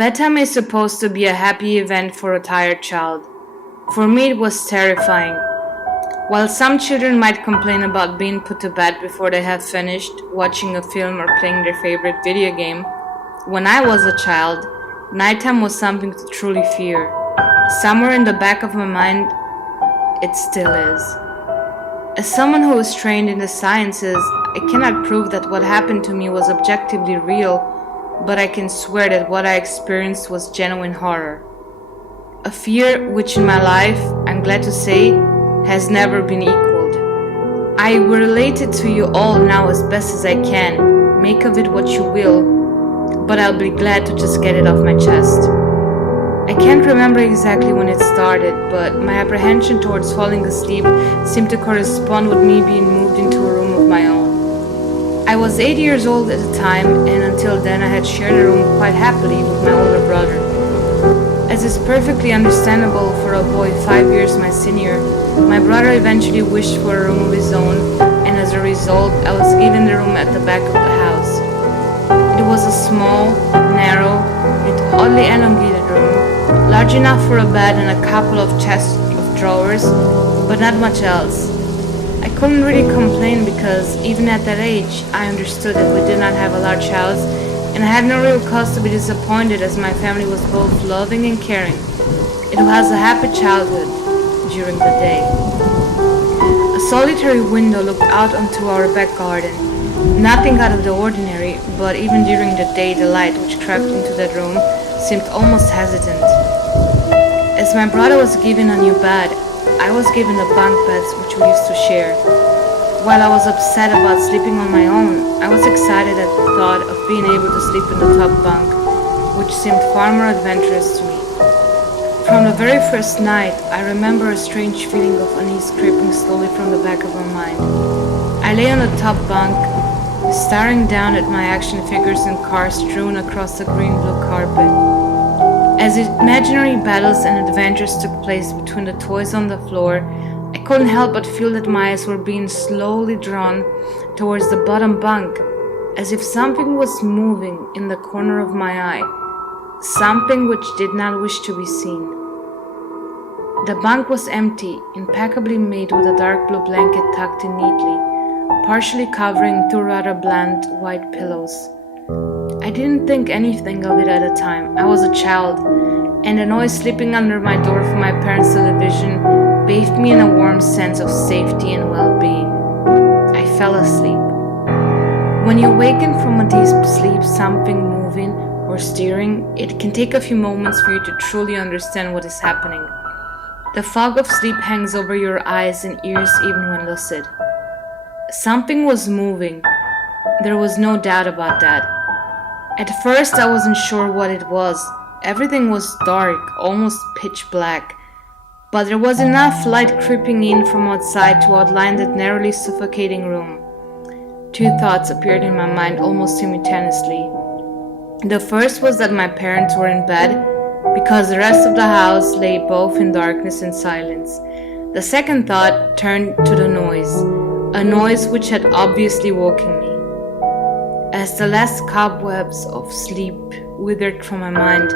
Bedtime is supposed to be a happy event for a tired child. For me, it was terrifying. While some children might complain about being put to bed before they have finished watching a film or playing their favorite video game, when I was a child, nighttime was something to truly fear. Somewhere in the back of my mind, it still is. As someone who is trained in the sciences, I cannot prove that what happened to me was objectively real, but I can swear that what I experienced was genuine horror. A fear which in my life, I'm glad to say, has never been equaled. I will relate it to you all now as best as I can. Make of it what you will, but I'll be glad to just get it off my chest. I can't remember exactly when it started, but my apprehension towards falling asleep seemed to correspond with me being moved into a room of my own. I was 8 years old at the time, and until then I had shared a room quite happily with my older brother. As is perfectly understandable for a boy 5 years my senior, my brother eventually wished for a room of his own, and as a result I was given the room at the back of the house. It was a small, narrow, yet oddly elongated room, large enough for a bed and a couple of chests of drawers, but not much else. I couldn't really complain because even at that age I understood that we did not have a large house, and I had no real cause to be disappointed as my family was both loving and caring. It was a happy childhood during the day. A solitary window looked out onto our back garden. Nothing out of the ordinary, but even during the day the light which crept into that room seemed almost hesitant. As my brother was given a new bed, I was given the bunk beds which we used to share. While I was upset about sleeping on my own, I was excited at the thought of being able to sleep in the top bunk, which seemed far more adventurous to me. From the very first night, I remember a strange feeling of unease creeping slowly from the back of my mind. I lay on the top bunk, staring down at my action figures and cars strewn across the green-blue carpet. As imaginary battles and adventures took place between the toys on the floor, I couldn't help but feel that my eyes were being slowly drawn towards the bottom bunk, as if something was moving in the corner of my eye, something which did not wish to be seen. The bunk was empty, impeccably made with a dark blue blanket tucked in neatly, partially covering two rather bland white pillows. I didn't think anything of it at the time. I was a child, and the noise sleeping under my door from my parents' television bathed me in a warm sense of safety and well-being. I fell asleep. When you awaken from a deep sleep, something moving or stirring, it can take a few moments for you to truly understand what is happening. The fog of sleep hangs over your eyes and ears even when lucid. Something was moving. There was no doubt about that. At first I wasn't sure what it was. Everything was dark, almost pitch black. But there was enough light creeping in from outside to outline that narrowly suffocating room. Two thoughts appeared in my mind almost simultaneously. The first was that my parents were in bed, because the rest of the house lay both in darkness and silence. The second thought turned to the noise, a noise which had obviously woken me. As the last cobwebs of sleep withered from my mind,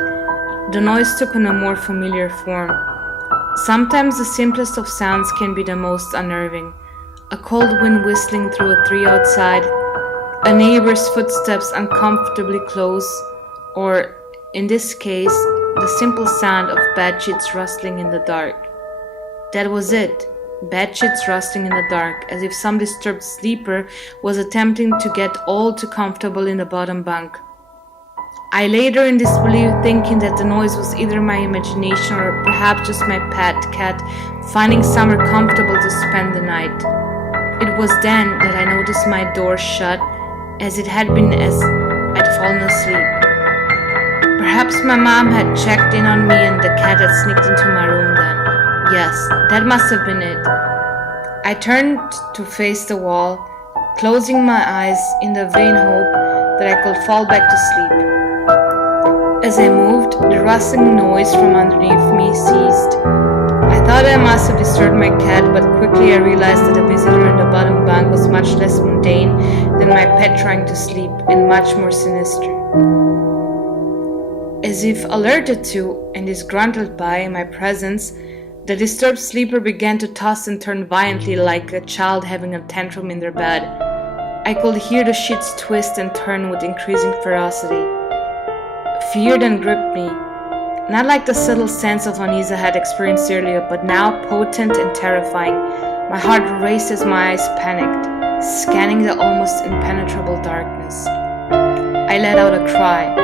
the noise took on a more familiar form. Sometimes the simplest of sounds can be the most unnerving. A cold wind whistling through a tree outside, a neighbor's footsteps uncomfortably close, or, in this case, the simple sound of bedsheets rustling in the dark. That was it. Bedsheets rustling in the dark, as if some disturbed sleeper was attempting to get all too comfortable in the bottom bunk. I lay there in disbelief, thinking that the noise was either my imagination or perhaps just my pet cat finding somewhere comfortable to spend the night. It was then that I noticed my door shut, as it had been as I'd fallen asleep. Perhaps my mom had checked in on me and the cat had sneaked into my room then. Yes, that must have been it. I turned to face the wall, closing my eyes in the vain hope that I could fall back to sleep. As I moved, the rustling noise from underneath me ceased. I thought I must have disturbed my cat, but quickly I realized that the visitor in the bottom bunk was much less mundane than my pet trying to sleep, and much more sinister. As if alerted to and disgruntled by my presence, the disturbed sleeper began to toss and turn violently like a child having a tantrum in their bed. I could hear the sheets twist and turn with increasing ferocity. Fear then gripped me, not like the subtle sense of unease I had experienced earlier, but now potent and terrifying. My heart raced as my eyes panicked, scanning the almost impenetrable darkness. I let out a cry.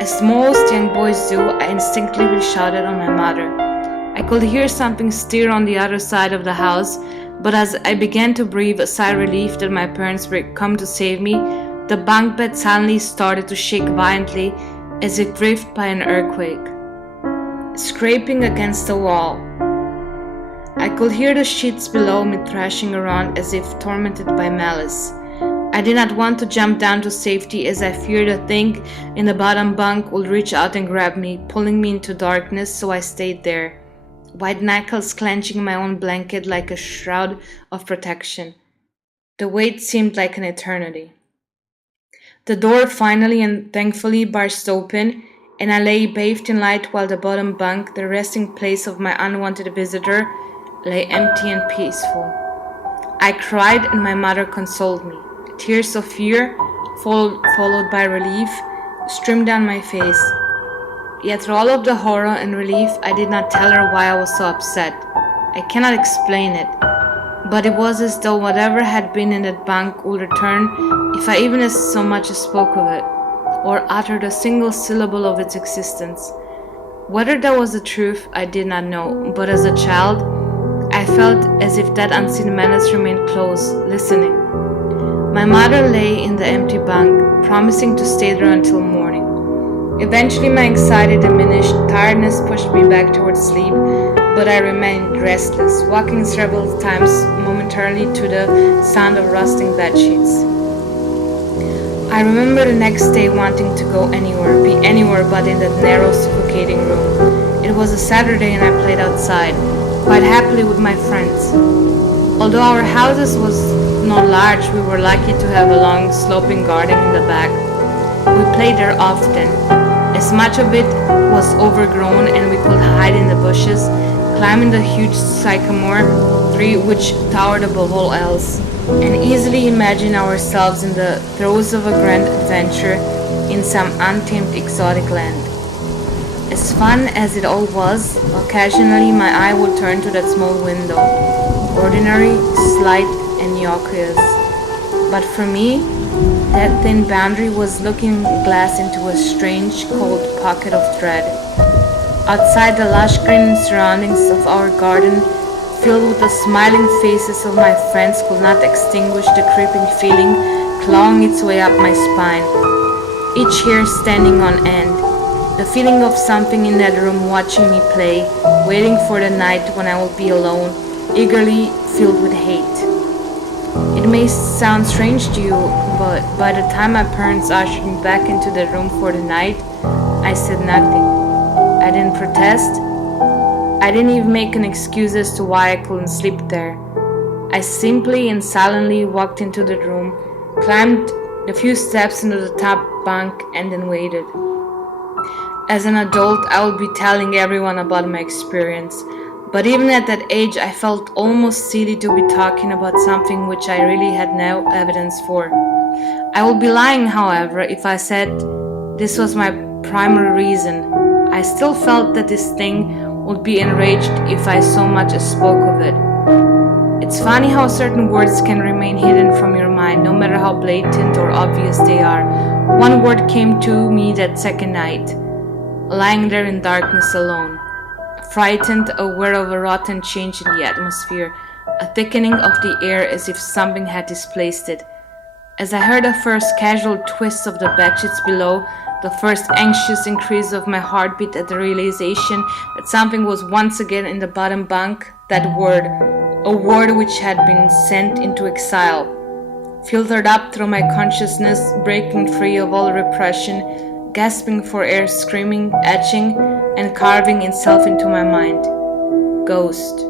As most young boys do, I instinctively shouted on my mother. I could hear something stir on the other side of the house, but as I began to breathe a sigh of relief that my parents were come to save me, the bunk bed suddenly started to shake violently as if rifted by an earthquake, scraping against the wall. I could hear the sheets below me thrashing around as if tormented by malice. I did not want to jump down to safety as I feared a thing in the bottom bunk would reach out and grab me, pulling me into darkness, so I stayed there, white knuckles clenching my own blanket like a shroud of protection. The wait seemed like an eternity. The door finally and thankfully burst open, and I lay bathed in light while the bottom bunk, the resting place of my unwanted visitor, lay empty and peaceful. I cried and my mother consoled me. Tears of fear, followed by relief, streamed down my face. Yet through all of the horror and relief, I did not tell her why I was so upset. I cannot explain it, but it was as though whatever had been in that bunk would return if I even as so much as spoke of it, or uttered a single syllable of its existence. Whether that was the truth, I did not know, but as a child, I felt as if that unseen menace remained close, listening. My mother lay in the empty bunk, promising to stay there until morning. Eventually my anxiety diminished, tiredness pushed me back towards sleep, but I remained restless, walking several times momentarily to the sound of rusting bedsheets. I remember the next day wanting to go anywhere, be anywhere but in that narrow, suffocating room. It was a Saturday and I played outside, quite happily with my friends. Although our houses was not large, we were lucky to have a long, sloping garden in the back. We played there often. As much of it was overgrown and we could hide in the bushes, climbing the huge sycamore tree which towered above all else, and easily imagine ourselves in the throes of a grand adventure in some untamed exotic land. As fun as it all was, occasionally my eye would turn to that small window, ordinary, slight, and innocuous. But for me, that thin boundary was looking glass into a strange, cold pocket of dread. Outside the lush green surroundings of our garden, filled with the smiling faces of my friends, could not extinguish the creeping feeling clawing its way up my spine, each hair standing on end. The feeling of something in that room watching me play, waiting for the night when I will be alone, eagerly filled with hate. It may sound strange to you, but by the time my parents ushered me back into the room for the night, I said nothing. I didn't protest. I didn't even make an excuse as to why I couldn't sleep there. I simply and silently walked into the room, climbed a few steps into the top bunk, and then waited. As an adult, I will be telling everyone about my experience, but even at that age, I felt almost silly to be talking about something which I really had no evidence for. I would be lying, however, if I said this was my primary reason. I still felt that this thing would be enraged if I so much as spoke of it. It's funny how certain words can remain hidden from your mind, no matter how blatant or obvious they are. One word came to me that second night, lying there in darkness alone, frightened, aware of a rotten change in the atmosphere, a thickening of the air as if something had displaced it. As I heard the first casual twist of the bedsheets below, the first anxious increase of my heartbeat at the realization that something was once again in the bottom bunk, that word, a word which had been sent into exile, filtered up through my consciousness, breaking free of all repression, gasping for air, screaming, etching, and carving itself into my mind. Ghost.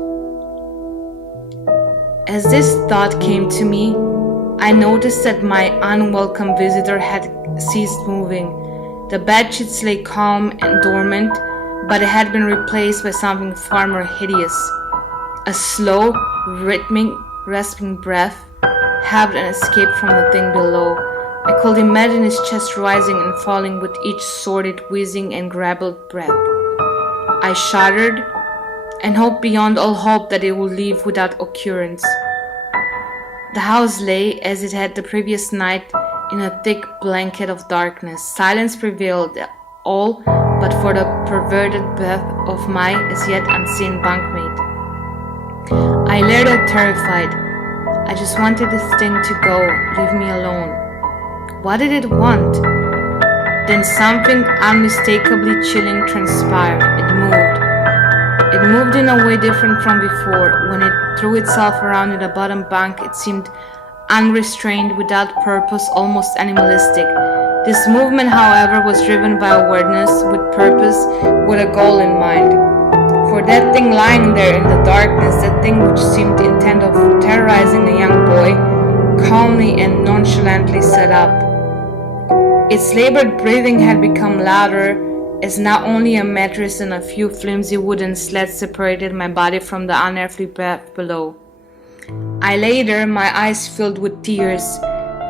As this thought came to me, I noticed that my unwelcome visitor had ceased moving. The bedsheets lay calm and dormant, but it had been replaced by something far more hideous. A slow, rhythmic, rasping breath had and escaped from the thing below. I could imagine his chest rising and falling with each sordid, wheezing, and garbled breath. I shuddered and hoped beyond all hope that it would leave without occurrence. The house lay, as it had the previous night, in a thick blanket of darkness. Silence prevailed, all but for the perverted breath of my as yet unseen bunkmate. I lay there terrified. I just wanted this thing to go, leave me alone. What did it want? Then something unmistakably chilling transpired. It moved. It moved in a way different from before. When it threw itself around in the bottom bunk, it seemed unrestrained, without purpose, almost animalistic. This movement, however, was driven by awareness, with purpose, with a goal in mind. For that thing lying there in the darkness, that thing which seemed intent of terrorizing a young boy, calmly and nonchalantly sat up. Its labored breathing had become louder, as not only a mattress and a few flimsy wooden slats separated my body from the unearthly breath below. I lay there, my eyes filled with tears,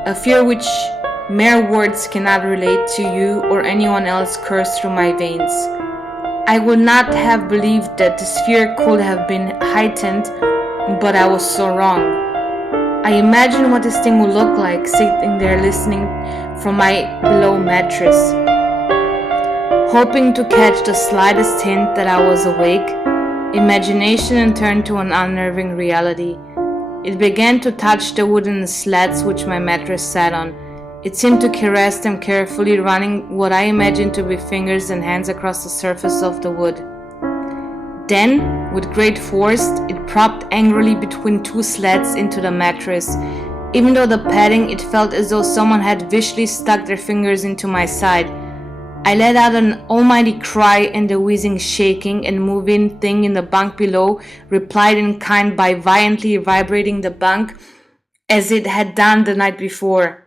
a fear which mere words cannot relate to you or anyone else coursed through my veins. I would not have believed that this fear could have been heightened, but I was so wrong. I imagined what this thing would look like, sitting there listening from my below mattress, hoping to catch the slightest hint that I was awake. Imagination turned to an unnerving reality. It began to touch the wooden slats which my mattress sat on. It seemed to caress them carefully, running what I imagined to be fingers and hands across the surface of the wood. Then, with great force, it propped angrily between two slats into the mattress. Even though the padding, it felt as though someone had viciously stuck their fingers into my side. I let out an almighty cry, and the wheezing, shaking, and moving thing in the bunk below replied in kind by violently vibrating the bunk as it had done the night before.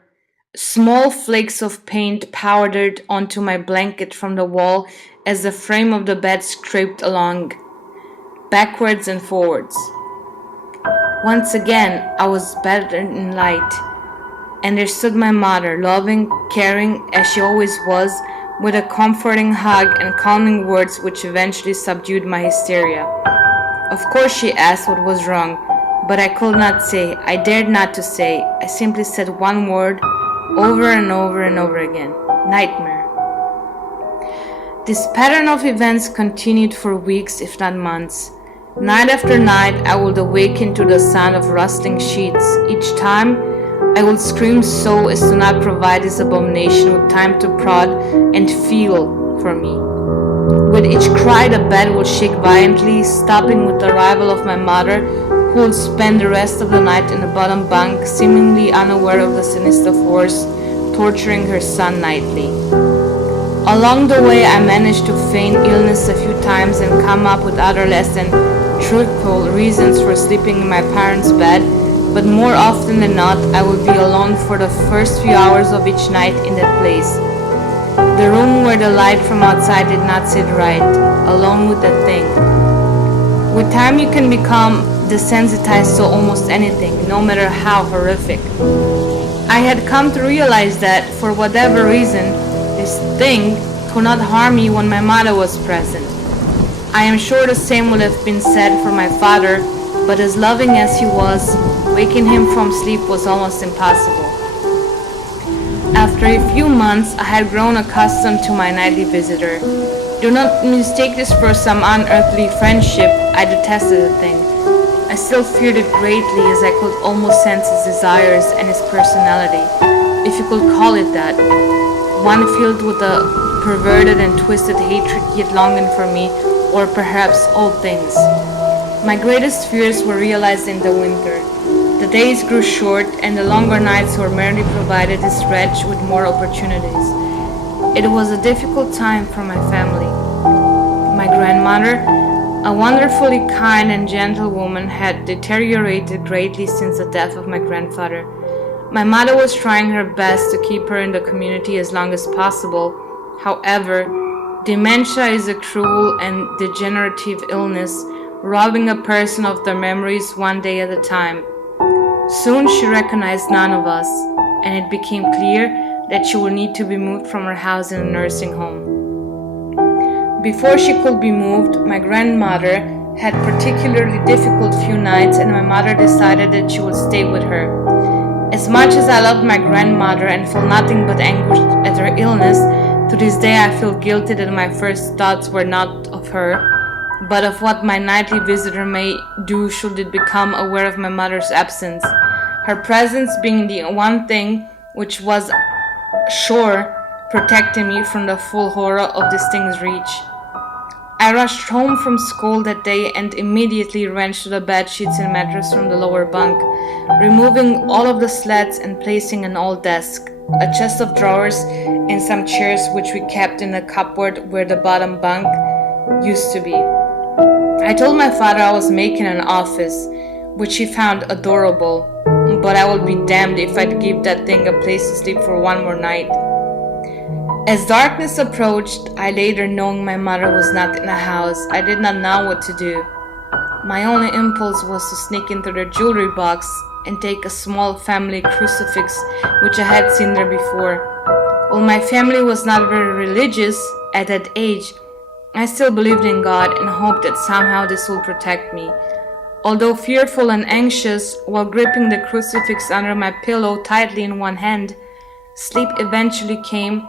Small flakes of paint powdered onto my blanket from the wall as the frame of the bed scraped along, backwards and forwards. Once again, I was bathed in light, and there stood my mother, loving, caring, as she always was, with a comforting hug and calming words which eventually subdued my hysteria. Of course she asked what was wrong, but I could not say, I dared not to say. I simply said one word, over and over and over again: nightmare. This pattern of events continued for weeks, if not months. Night after night, I would awaken to the sound of rustling sheets. Each time, I would scream so as to not provide this abomination with time to prod and feel for me. With each cry, the bed would shake violently, stopping with the arrival of my mother, who would spend the rest of the night in the bottom bunk, seemingly unaware of the sinister force torturing her son nightly. Along the way, I managed to feign illness a few times and come up with other less than truthful reasons for sleeping in my parents' bed, but more often than not, I would be alone for the first few hours of each night in that place. The room where the light from outside did not sit right, alone with that thing. With time, you can become desensitized to almost anything, no matter how horrific. I had come to realize that, for whatever reason, this thing could not harm me when my mother was present. I am sure the same would have been said for my father, but as loving as he was, waking him from sleep was almost impossible. After a few months, I had grown accustomed to my nightly visitor. Do not mistake this for some unearthly friendship. I detested the thing. I still feared it greatly, as I could almost sense his desires and his personality, if you could call it that, one filled with a perverted and twisted hatred yet longing for me, or perhaps all things. My greatest fears were realized in the winter. The days grew short, and the longer nights were merely provided this wretch with more opportunities. It was a difficult time for my family. My grandmother, a wonderfully kind and gentle woman, had deteriorated greatly since the death of my grandfather. My mother was trying her best to keep her in the community as long as possible. However, dementia is a cruel and degenerative illness, robbing a person of their memories one day at a time. Soon she recognized none of us, and it became clear that she would need to be moved from her house in a nursing home. Before she could be moved, my grandmother had particularly difficult few nights, and my mother decided that she would stay with her. As much as I loved my grandmother and felt nothing but anguish at her illness, to this day I feel guilty that my first thoughts were not of her, but of what my nightly visitor may do should it become aware of my mother's absence, her presence being the one thing which was sure protecting me from the full horror of this thing's reach. I rushed home from school that day and immediately wrenched the bed sheets and mattress from the lower bunk, removing all of the slats and placing an old desk, a chest of drawers, and some chairs which we kept in the cupboard where the bottom bunk used to be. I told my father I was making an office, which he found adorable, but I would be damned if I'd give that thing a place to sleep for one more night. As darkness approached, I lay there knowing my mother was not in the house. I did not know what to do. My only impulse was to sneak into their jewelry box and take a small family crucifix which I had seen there before. While my family was not very religious at that age, I still believed in God and hoped that somehow this would protect me. Although fearful and anxious, while gripping the crucifix under my pillow tightly in one hand, sleep eventually came,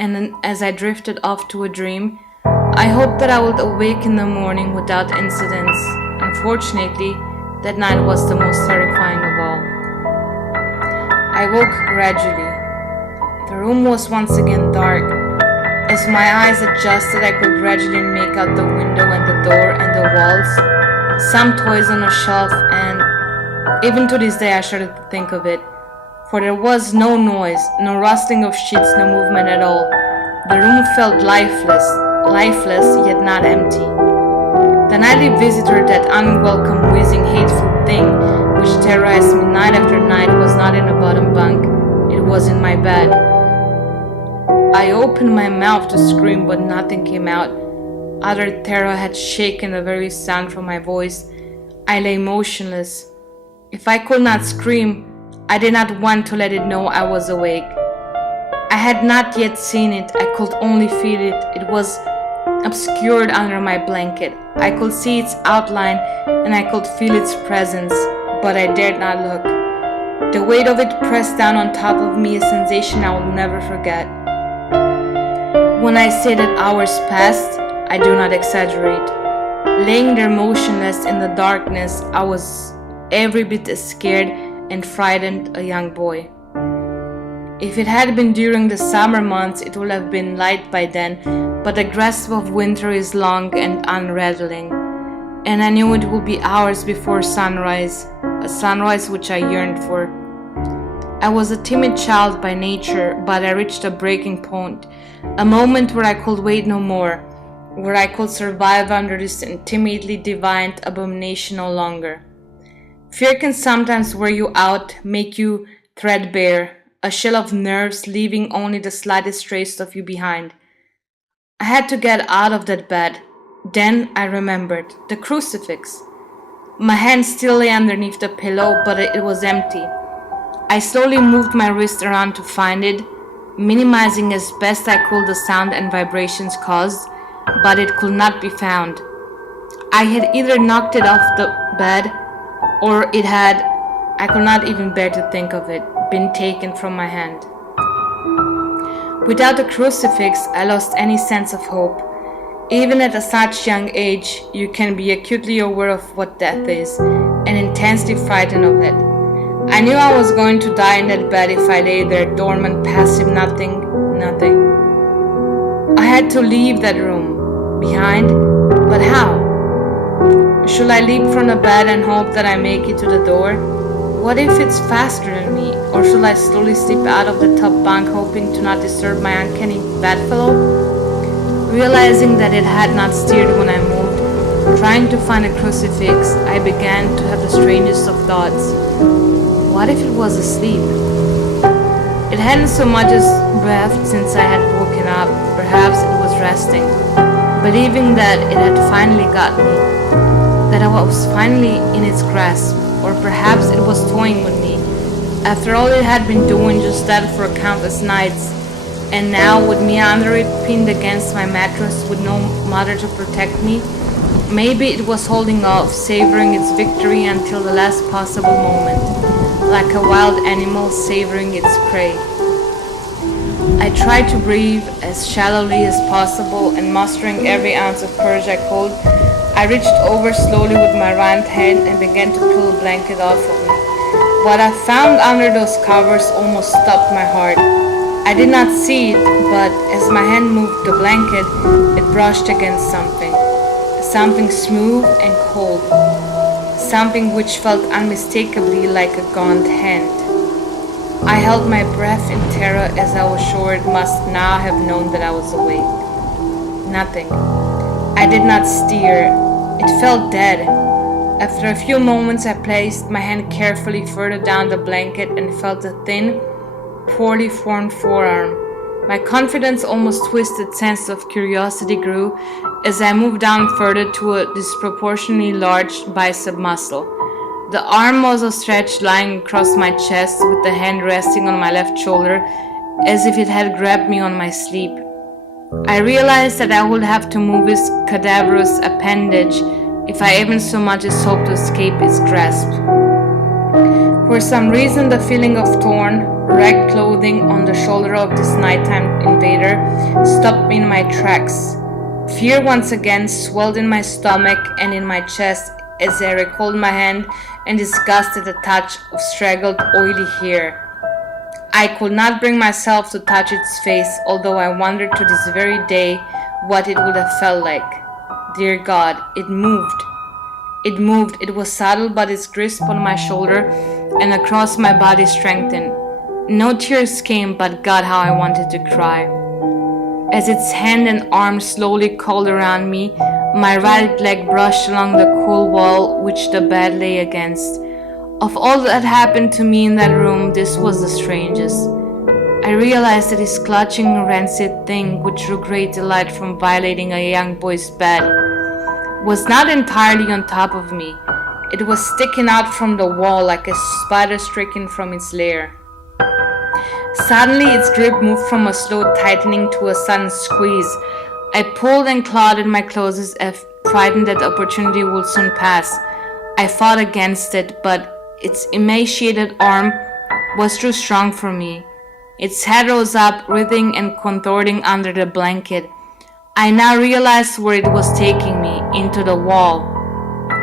and as I drifted off to a dream, I hoped that I would awake in the morning without incidents. Unfortunately, that night was the most terrifying of all. I woke gradually. The room was once again dark. As my eyes adjusted, I could gradually make out the window and the door and the walls, some toys on a shelf, and even to this day I started to think of it. For there was no noise, no rustling of sheets, no movement at all. The room felt lifeless yet not empty. The nightly visitor, that unwelcome, wheezing, hateful thing which terrorized me night after night, was not in the bottom bunk, it was in my bed. I opened my mouth to scream, but nothing came out. Utter terror had shaken the very sound from my voice. I lay motionless. If I could not scream, I did not want to let it know I was awake. I had not yet seen it, I could only feel it. It was obscured under my blanket. I could see its outline and I could feel its presence, but I dared not look. The weight of it pressed down on top of me, a sensation I will never forget. When I say that hours passed, I do not exaggerate. Laying there motionless in the darkness, I was every bit as scared and frightened a young boy. If it had been during the summer months, it would have been light by then, but the grasp of winter is long and unraveling, and I knew it would be hours before sunrise, a sunrise which I yearned for. I was a timid child by nature, but I reached a breaking point, a moment where I could wait no more, where I could survive under this intimately divine abomination no longer. Fear can sometimes wear you out, make you threadbare, a shell of nerves leaving only the slightest trace of you behind. I had to get out of that bed. Then I remembered the crucifix. My hand still lay underneath the pillow, but it was empty. I slowly moved my wrist around to find it, minimizing as best I could the sound and vibrations caused, but it could not be found. I had either knocked it off the bed, or it had, I could not even bear to think of it, been taken from my hand. Without the crucifix, I lost any sense of hope. Even at such young age, you can be acutely aware of what death is, and intensely frightened of it. I knew I was going to die in that bed if I lay there dormant, passive, nothing. I had to leave that room behind, but how? Should I leap from the bed and hope that I make it to the door? What if it's faster than me? Or should I slowly slip out of the top bunk, hoping to not disturb my uncanny bedfellow? Realizing that it had not stirred when I moved, trying to find a crucifix, I began to have the strangest of thoughts. What if it was asleep? It hadn't so much as breathed since I had woken up. perhaps it was resting, believing that it had finally got me, that I was finally in its grasp, or perhaps it was toying with me. After all, it had been doing just that for countless nights, and now with me under it, pinned against my mattress with no mother to protect me, maybe it was holding off, savoring its victory until the last possible moment, like a wild animal savoring its prey. I tried to breathe as shallowly as possible, and mustering every ounce of courage I could, I reached over slowly with my right hand and began to pull a blanket off of me. What I found under those covers almost stopped my heart. I did not see it, but as my hand moved the blanket, it brushed against something. Something smooth and cold. Something which felt unmistakably like a gaunt hand. I held my breath in terror as I was sure it must now have known that I was awake. Nothing. I did not stir. It felt dead. After a few moments, I placed my hand carefully further down the blanket and felt a thin, poorly formed forearm. My confidence, almost twisted sense of curiosity grew as I moved down further to a disproportionately large bicep muscle. The arm was outstretched, lying across my chest, with the hand resting on my left shoulder, as if it had grabbed me on my sleep. I realized that I would have to move this cadaverous appendage if I even so much as hoped to escape its grasp. For some reason, the feeling of torn, ragged clothing on the shoulder of this nighttime invader stopped me in my tracks. Fear once again swelled in my stomach and in my chest as I recalled my hand and disgust at the touch of straggled, oily hair. I could not bring myself to touch its face, although I wondered to this very day what it would have felt like. Dear God, it moved. It moved. It was subtle, but its grasp on my shoulder and across my body strengthened. No tears came, but God, how I wanted to cry. As its hand and arm slowly coiled around me, my right leg brushed along the cool wall which the bed lay against. Of all that happened to me in that room, this was the strangest. I realized that this clutching, rancid thing, which drew great delight from violating a young boy's bed, was not entirely on top of me. It was sticking out from the wall like a spider stricken from its lair. Suddenly, its grip moved from a slow tightening to a sudden squeeze. I pulled and clawed at my clothes as if frightened that the opportunity would soon pass. I fought against it, but its emaciated arm was too strong for me. Its head rose up, writhing and contorting under the blanket. I now realized where it was taking me, into the wall.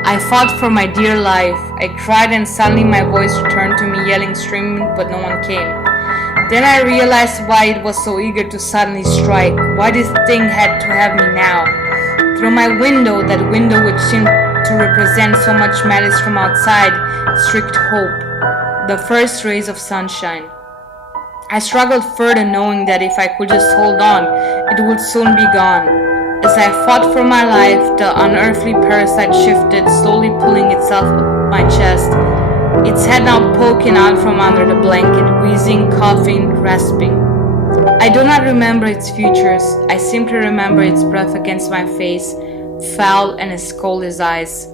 I fought for my dear life. I cried, and suddenly my voice returned to me, yelling, screaming, but no one came. Then I realized why it was so eager to suddenly strike, why this thing had to have me now. Through my window, that window which seemed to represent so much malice from outside, streaked hope, the first rays of sunshine. I struggled further, knowing that if I could just hold on, it would soon be gone. As I fought for my life, the unearthly parasite shifted, slowly pulling itself up my chest, its head now poking out from under the blanket, wheezing, coughing, rasping. I do not remember its features. I simply remember its breath against my face, foul and as cold as ice.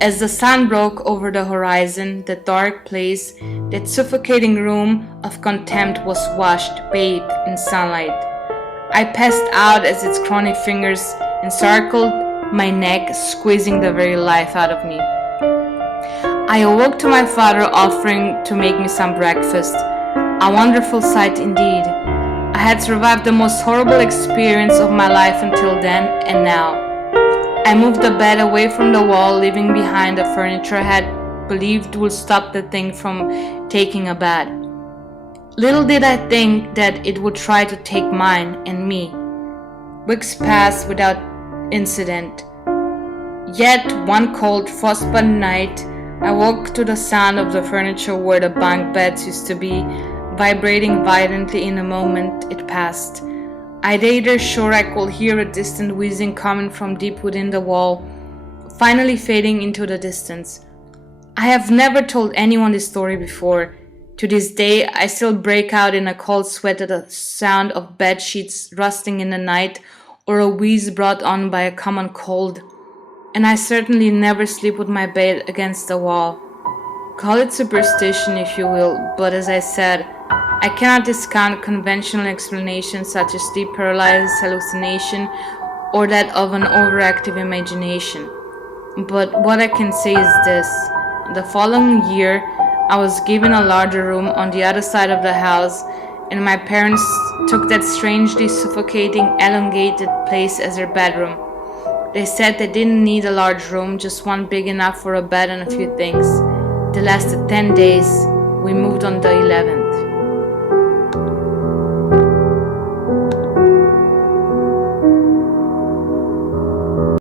As the sun broke over the horizon, the dark place, that suffocating room of contempt was washed, bathed in sunlight. I passed out as its crony fingers encircled my neck, squeezing the very life out of me. I awoke to my father offering to make me some breakfast. A wonderful sight indeed. I had survived the most horrible experience of my life until then, and now. I moved the bed away from the wall, leaving behind the furniture I had believed would stop the thing from taking a bed. Little did I think that it would try to take mine and me. Weeks passed without incident. Yet one cold, frostbitten night, I woke to the sound of the furniture where the bunk beds used to be, vibrating violently in a moment it passed. I lay there sure I could hear a distant wheezing coming from deep within the wall, finally fading into the distance. I have never told anyone this story before. To this day, I still break out in a cold sweat at the sound of bed sheets rusting in the night or a wheeze brought on by a common cold, and I certainly never sleep with my bed against the wall. Call it superstition if you will, but as I said, I cannot discount conventional explanations such as sleep paralysis, hallucination, or that of an overactive imagination. But what I can say is this. The following year, I was given a larger room on the other side of the house, and my parents took that strangely suffocating, elongated place as their bedroom. They said they didn't need a large room, just one big enough for a bed and a few things. They lasted 10 days. We moved on the 11th.